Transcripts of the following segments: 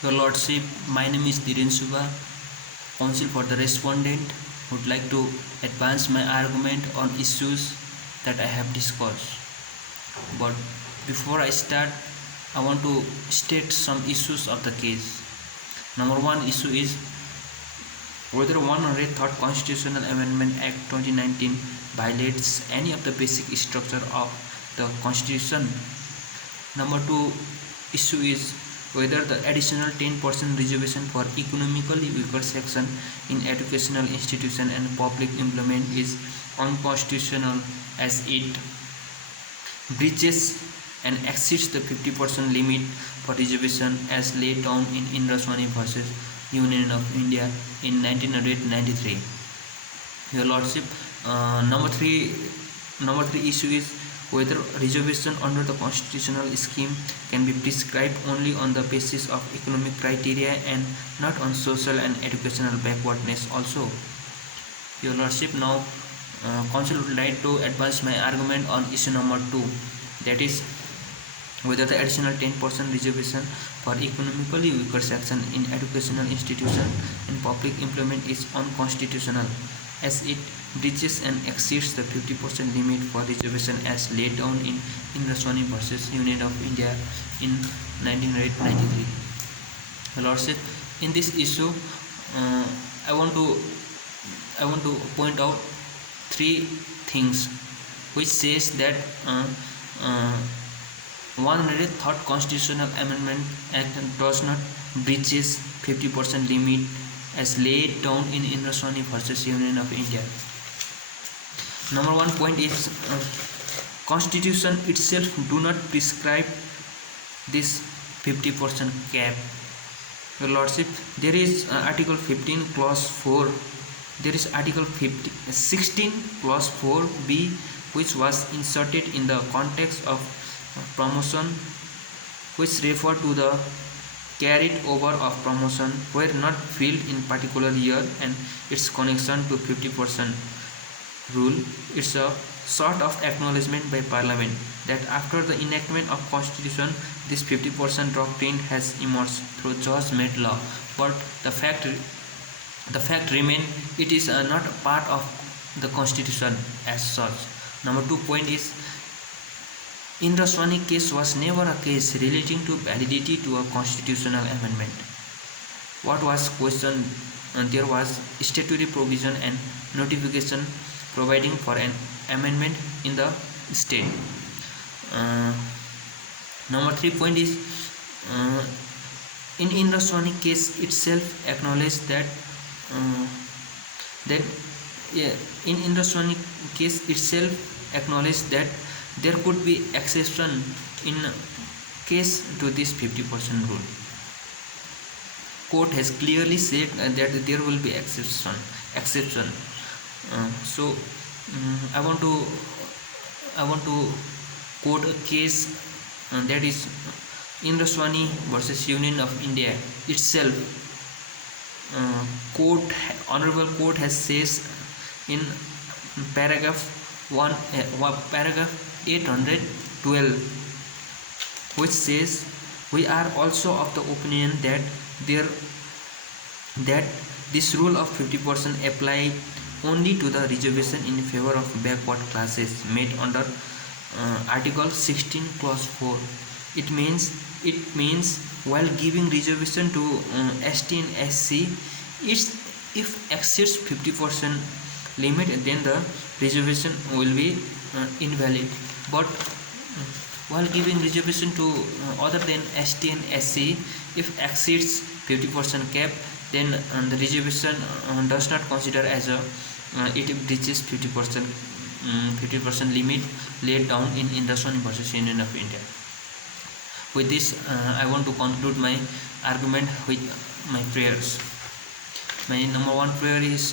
Your Lordship, my name is Dhiren Subha, counsel for the respondent. Would like to advance my argument on issues that I have discussed. But before I start, I want to state some issues of the case. Number one issue is whether 103rd Constitutional Amendment Act 2019 violates any of the basic structure of the Constitution. Number two issue is whether the additional 10% reservation for economically weaker section in educational institution and public employment is unconstitutional as it breaches and exceeds the 50% limit for reservation as laid down in Indraswamy versus Union of India in 1993. Your Lordship, number three issue is whether reservation under the constitutional scheme can be prescribed only on the basis of economic criteria and not on social and educational backwardness also. Your Lordship, now Council would like to advance my argument on issue number 2, that is whether the additional 10% reservation for economically weaker section in educational institution and public employment is unconstitutional as it breaches and exceeds the 50% limit for reservation as laid down in Indraswamy versus Union of India in 1993. Lordship, in this issue, I want to point out three things which says that 103rd Constitutional Amendment Act does not breaches 50% limit as laid down in Indraswamy versus Union of India. Number one point is Constitution itself do not prescribe this 50% cap. Your Lordship, there is Article 15 Clause 4. There is Article 16 Clause 4b, which was inserted in the context of promotion, which refer to the carried over of promotion were not filled in particular year and its connection to 50% rule. It's a sort of acknowledgement by Parliament that after the enactment of Constitution, this 50% doctrine has emerged through judge-made law. But the fact remains, it is not a part of the Constitution as such. Number 2 point is Indraswamy case was never a case relating to validity to a constitutional amendment. What was questioned? There was statutory provision and notification providing for an amendment in the state. Number 3 point is in Indraswamy case itself acknowledged that in Indraswamy case itself acknowledged that there could be exception in case to this 50% rule. Court has clearly said that there will be exception. So I want to quote a case that is Indraswamy versus Union of India itself. Honorable Court has says in paragraph 812, which says we are also of the opinion that this rule of 50% apply only to the reservation in favor of backward classes made under Article 16 Clause 4. It means while giving reservation to ST and SC, if exceeds 50% limit, then the reservation will be invalid. But while giving reservation to other than ST and SC, if exceeds 50% cap, then the reservation does not consider as a it breaches 50% limit laid down in Indraswamy versus Union of India. With this, I want to conclude my argument with my prayers. My number 1 prayer is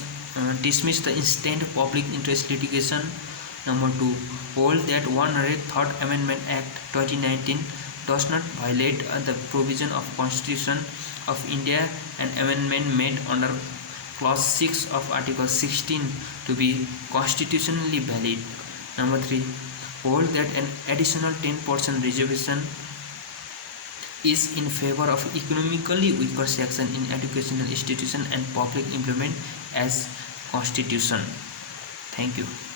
dismiss the instant public interest litigation. Number 2, hold that 103rd Amendment Act 2019 does not violate the provision of Constitution of India and amendment made under Clause 6 of Article 16 to be constitutionally valid. Number 3, hold that an additional 10% reservation is in favor of economically weaker section in educational institution and public implement as constitution. Thank you.